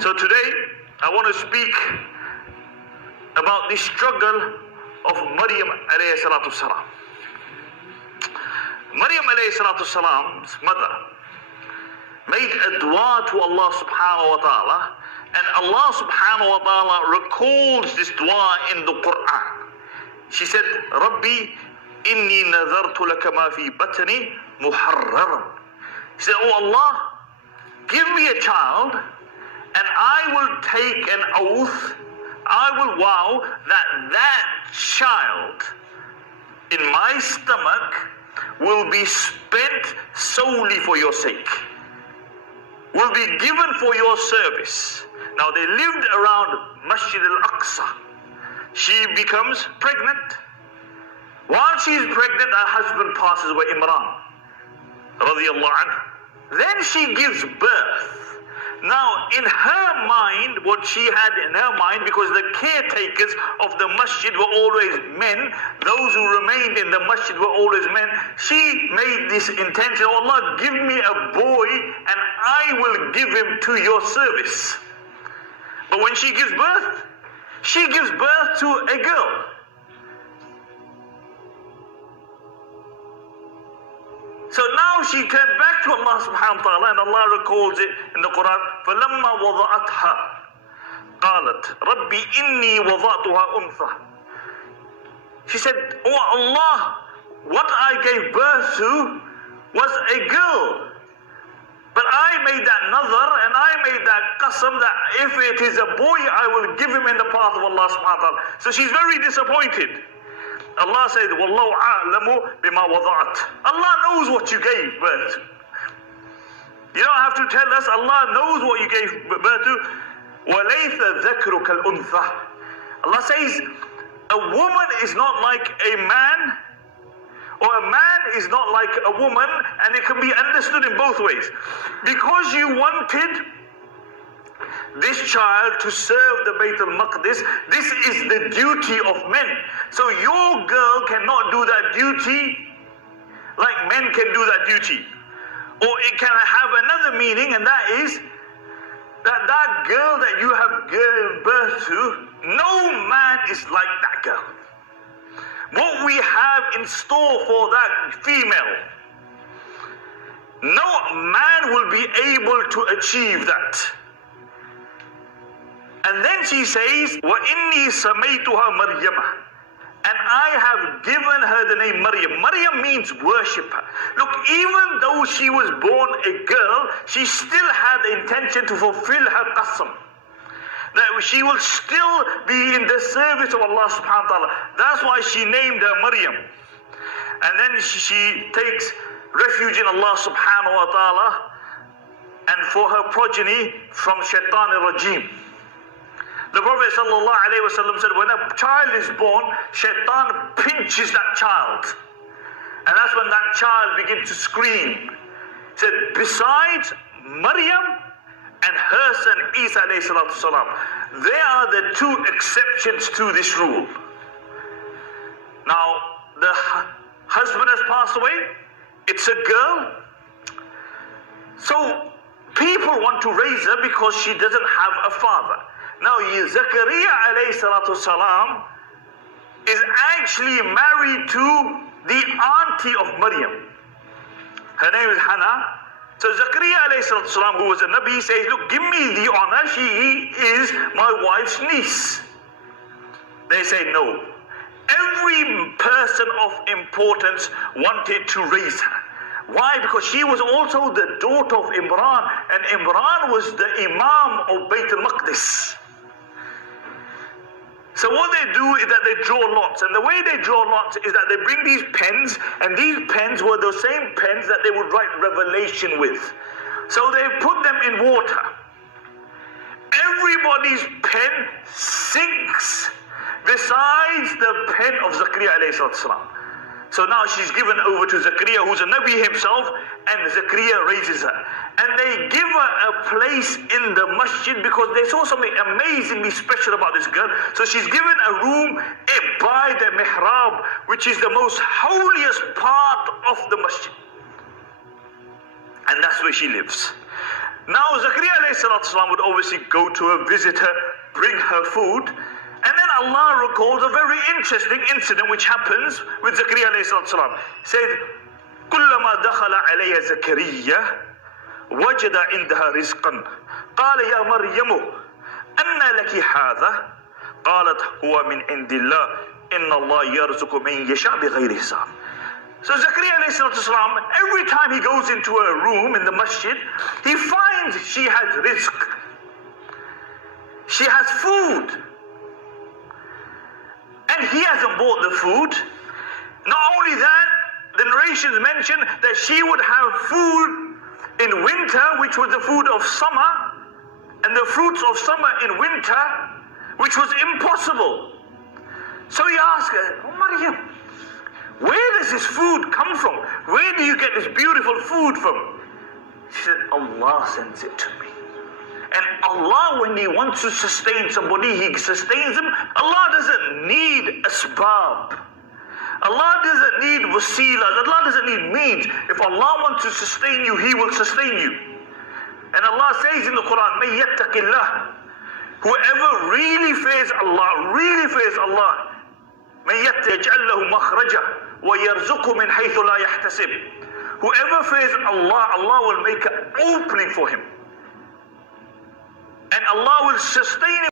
So today I want to speak about the struggle of Maryam alayhi salatu salam. Maryam alayhi salatu salam's mother made a dua to Allah subhanahu wa ta'ala, and Allah subhanahu wa ta'ala recalls this dua in the Quran. She said, Rabbi inni nazartu laka ma fi batni muharraran. She said, oh Allah, give me a child and I will take an oath, I will vow that child in my stomach will be spent solely for your sake, will be given for your service. Now they lived around Masjid al-Aqsa. She becomes pregnant. While she is pregnant, her husband passes away, Imran radiyallahu anhu. Then she gives birth. Now in her mind, what she had in her mind, because the caretakers of the masjid were always men, those who remained in the masjid were always men, she made this intention, oh Allah, give me a boy and I will give him to your service. But when she gives birth to a girl. So now she turned back to Allah subhanahu wa ta'ala, and Allah recalls it in the Quran. فَلَمَّا وَضَعَتْهَا قَالَتْ رَبِّ إِنِّي وَضَعْتُهَا أُنْثَى. She said, oh Allah, what I gave birth to was a girl. But I made that nazar and I made that qasam that if it is a boy, I will give him in the path of Allah subhanahu wa ta'ala. So she's very disappointed. Allah said, Wallahu a'lamu bima wada'at. Allah knows what you gave birth to. You don't have to tell us, Allah knows what you gave birth to. وَلَيْثَ ذَكْرُكَ الْأُنْثَى. Allah says, a woman is not like a man, or a man is not like a woman, and it can be understood in both ways. Because you wanted this child to serve the Bayt al-Maqdis, this is the duty of men. So your girl cannot do that duty like men can do that duty. Or it can have another meaning, and that is that girl that you have given birth to, no man is like that girl. What we have in store for that female, no man will be able to achieve that. And then she says, وَإِنِّي سَمَيْتُهَا مَرْيَمَ. And I have given her the name Maryam. Maryam means worshipper. Look, even though she was born a girl, she still had the intention to fulfill her qasam, that she will still be in the service of Allah subhanahu wa ta'ala. That's why she named her Maryam. And then she takes refuge in Allah subhanahu wa ta'ala and for her progeny from Shaitan al-Rajim. The Prophet sallallahu alayhi wa sallam said, when a child is born, Shaitan pinches that child. And that's when that child begins to scream. He said, besides Maryam and her son Isa alayhi salatu salam, they are the two exceptions to this rule. Now, the husband has passed away, it's a girl. So, people want to raise her because she doesn't have a father. Now, Zakaria alayhi salatu salam is actually married to the auntie of Maryam. Her name is Hannah. So Zakaria alayhi salatu salam, who was a Nabi, says, look, give me the honor, she is my wife's niece. They say no. Every person of importance wanted to raise her. Why? Because she was also the daughter of Imran, and Imran was the Imam of Bayt al-Maqdis. So what they do is that they draw lots, and the way they draw lots is that they bring these pens, and these pens were the same pens that they would write Revelation with. So they put them in water. Everybody's pen sinks besides the pen of Zakaria alayhi salam. So now she's given over to Zakaria, who's a Nabi himself, and Zakaria raises her. And they give her a place in the masjid because they saw something amazingly special about this girl. So she's given a room by the mihrab, which is the most holiest part of the masjid. And that's where she lives. Now Zakaria alayhi salatu wasalam would obviously go to her, visit her, bring her food. And then Allah recalls a very interesting incident which happens with Zakaria alayhi salatu wasalam. He said, كلما دخل علي زكريا وجد عندها رزقا قال يا مريم أن لك هذا قالت هو من عند الله إن الله يرزق من يشاء بغير حساب. So Zakaria alayhi salatu wasalam, every time he goes into a room in the masjid, he finds she has rizq. She has food. And he hasn't bought the food. Not only that, the narrations mention that she would have food in winter, which was the food of summer, and the fruits of summer in winter, which was impossible. So he asked her, oh Maryam, where does this food come from? Where do you get this beautiful food from? She said, Allah sends it to me. And Allah, when He wants to sustain somebody, He sustains them. Allah doesn't need asbab. Allah doesn't need wasilas. Allah doesn't need means. If Allah wants to sustain you, He will sustain you. And Allah says in the Quran, مَن يَتَّقِ اللَّهِ, whoever really fears Allah, مَن يَتَّجْعَلْ لَهُ مَخْرَجًا وَيَرْزُقْهُ مِنْ حَيْثُ لَا يَحْتَسِبُ. Whoever fears Allah, Allah will make an opening for him. And Allah will sustain him